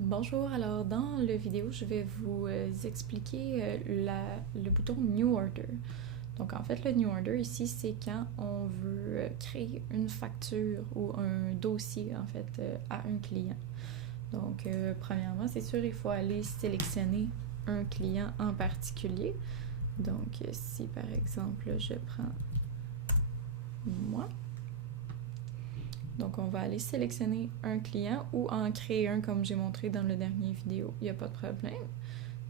Bonjour, alors dans la vidéo, je vais vous expliquer le bouton New Order. Donc en fait, le New Order ici, c'est quand on veut créer une facture ou un dossier en fait à un client. Donc premièrement, c'est sûr, il faut aller sélectionner un client en particulier. Donc si par exemple, je prends moi. Donc, on va aller sélectionner un client ou en créer un comme j'ai montré dans la dernière vidéo. Il n'y a pas de problème.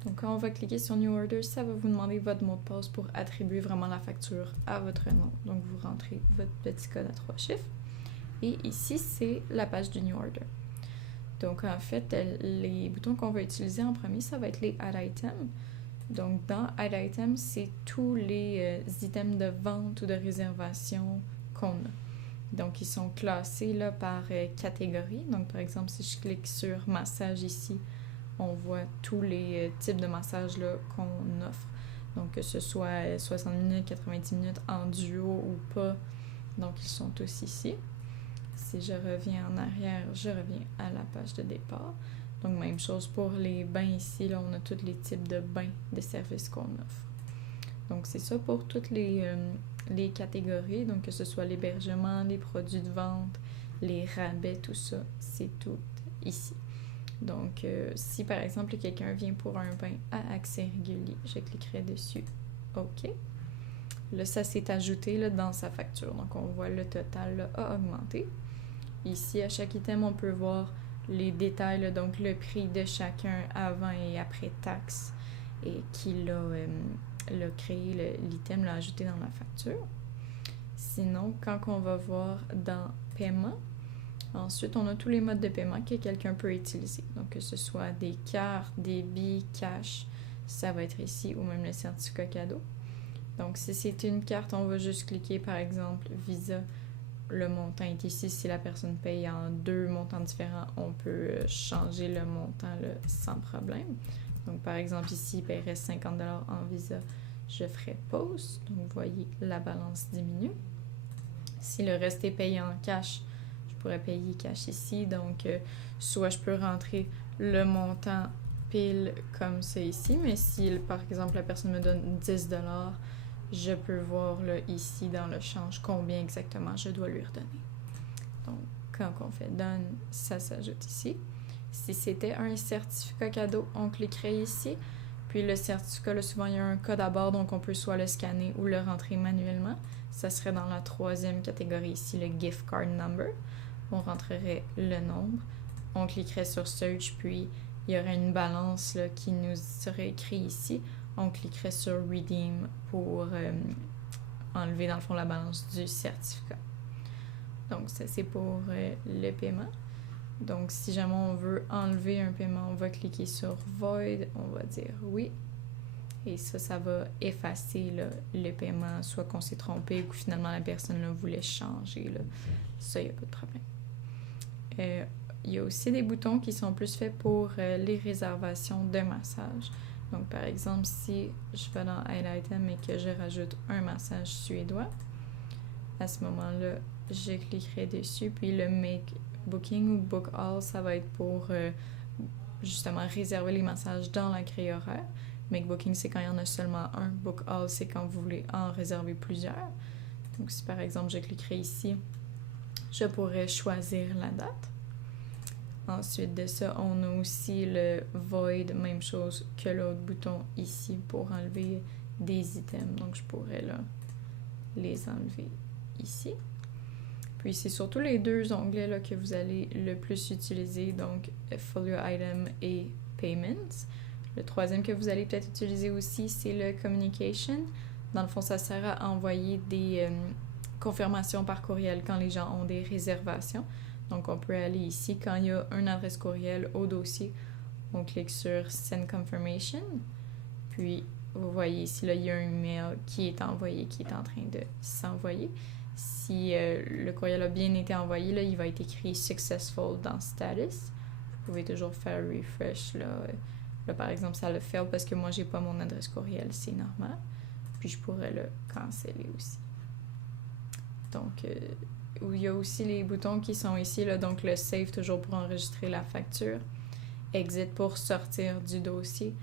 Donc, quand on va cliquer sur New Order, ça va vous demander votre mot de passe pour attribuer vraiment la facture à votre nom. Donc, vous rentrez votre petit code à 3 chiffres. Et ici, c'est la page du New Order. Donc, en fait, les boutons qu'on va utiliser en premier, ça va être les Add Items. Donc, dans Add Items, c'est tous les items de vente ou de réservation qu'on a. Donc, ils sont classés là, par catégorie. Donc, par exemple, si je clique sur massage ici, on voit tous les types de massages qu'on offre. Donc, que ce soit 60 minutes, 90 minutes en duo ou pas. Donc, ils sont tous ici. Si je reviens en arrière, je reviens à la page de départ. Donc, même chose pour les bains ici. Là, on a tous les types de bains, de services qu'on offre. Donc, c'est ça pour toutes les catégories, donc que ce soit l'hébergement, les produits de vente, les rabais, tout ça, c'est tout ici. Donc, si par exemple quelqu'un vient pour un bain à accès régulier, je cliquerai dessus OK. Là, ça s'est ajouté là, dans sa facture. Donc, on voit le total là, a augmenté. Ici, à chaque item, on peut voir les détails, là, donc le prix de chacun avant et après taxe et qui l'a créé, l'item, l'a ajouté dans la facture. Sinon, quand on va voir dans paiement, ensuite, on a tous les modes de paiement que quelqu'un peut utiliser. Donc, que ce soit des cartes, débit, cash, ça va être ici, ou même le certificat cadeau. Donc, si c'est une carte, on va juste cliquer, par exemple, Visa. Le montant est ici. Si la personne paye en 2 montants différents, on peut changer le montant là, sans problème. Donc, par exemple, ici, il reste 50$ en Visa. Je ferai pause. Donc, vous voyez, la balance diminue. Si le reste est payé en cash, je pourrais payer cash ici. Donc, soit je peux rentrer le montant pile comme ça ici, mais si, par exemple, la personne me donne 10$, je peux voir là, ici dans le change combien exactement je dois lui redonner. Donc, quand on fait Done, ça s'ajoute ici. Si c'était un certificat cadeau, on cliquerait ici. Puis le certificat, là, souvent, il y a un code à bord, donc on peut soit le scanner ou le rentrer manuellement. Ça serait dans la 3e catégorie ici, le Gift Card Number. On rentrerait le nombre. On cliquerait sur Search, puis il y aurait une balance là, qui nous serait écrite ici. On cliquerait sur Redeem pour enlever dans le fond la balance du certificat. Donc ça c'est pour le paiement. Donc si jamais on veut enlever un paiement, on va cliquer sur Void, on va dire oui. Et ça va effacer là, le paiement, soit qu'on s'est trompé ou que finalement la personne là, voulait changer. Là. Ça, il n'y a pas de problème. Il y a aussi des boutons qui sont plus faits pour les réservations de massage. Donc, par exemple, si je vais dans Add Item et que je rajoute un massage suédois, à ce moment-là, je cliquerai dessus. Puis le Make Booking ou Book All, ça va être pour justement réserver les massages dans la grille horaire. Make Booking, c'est quand il y en a seulement un. Book All, c'est quand vous voulez en réserver plusieurs. Donc, si par exemple, je cliquerai ici, je pourrais choisir la date. Ensuite de ça, on a aussi le Void, même chose que l'autre bouton ici pour enlever des items. Donc, je pourrais là, les enlever ici. Puis, c'est surtout les 2 onglets là, que vous allez le plus utiliser, donc Folio Item et Payments. Le 3e que vous allez peut-être utiliser aussi, c'est le Communication. Dans le fond, ça sert à envoyer des confirmations par courriel quand les gens ont des réservations. Donc, on peut aller ici, quand il y a une adresse courriel au dossier, on clique sur Send Confirmation. Puis, vous voyez ici, là, il y a un email qui est envoyé, qui est en train de s'envoyer. Si le courriel a bien été envoyé, là, il va être écrit Successful dans Status. Vous pouvez toujours faire Refresh. Là, par exemple, ça le fait parce que moi, j'ai pas mon adresse courriel, c'est normal. Puis, je pourrais le canceller aussi. Donc, il y a aussi les boutons qui sont ici, là, donc le Save toujours pour enregistrer la facture exit pour sortir du dossier.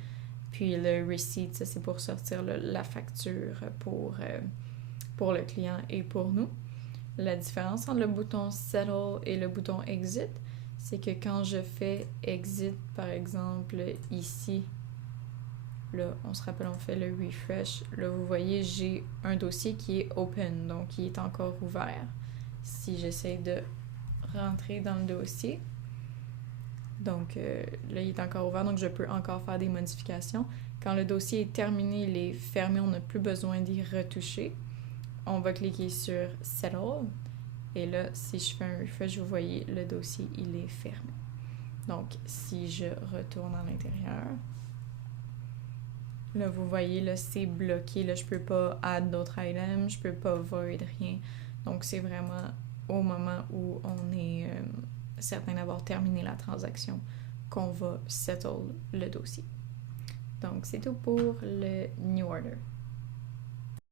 Puis le receipt, ça c'est pour sortir la facture pour le client et pour nous. La différence entre le bouton Settle et le bouton Exit, c'est que quand je fais Exit, par exemple, ici, là, on se rappelle, on fait le refresh. Là, vous voyez, j'ai un dossier qui est open, donc qui est encore ouvert. Si j'essaie de rentrer dans le dossier, donc là, il est encore ouvert, donc je peux encore faire des modifications. Quand le dossier est terminé, il est fermé, on n'a plus besoin d'y retoucher. On va cliquer sur Settle. Et là, si je fais un refresh, vous voyez, le dossier, il est fermé. Donc, si je retourne à l'intérieur, là, vous voyez, là, c'est bloqué. Là, je peux pas add d'autres items, je peux pas void, rien. Donc, c'est vraiment au moment où on est certain d'avoir terminé la transaction qu'on va settle le dossier. Donc, c'est tout pour le New Order.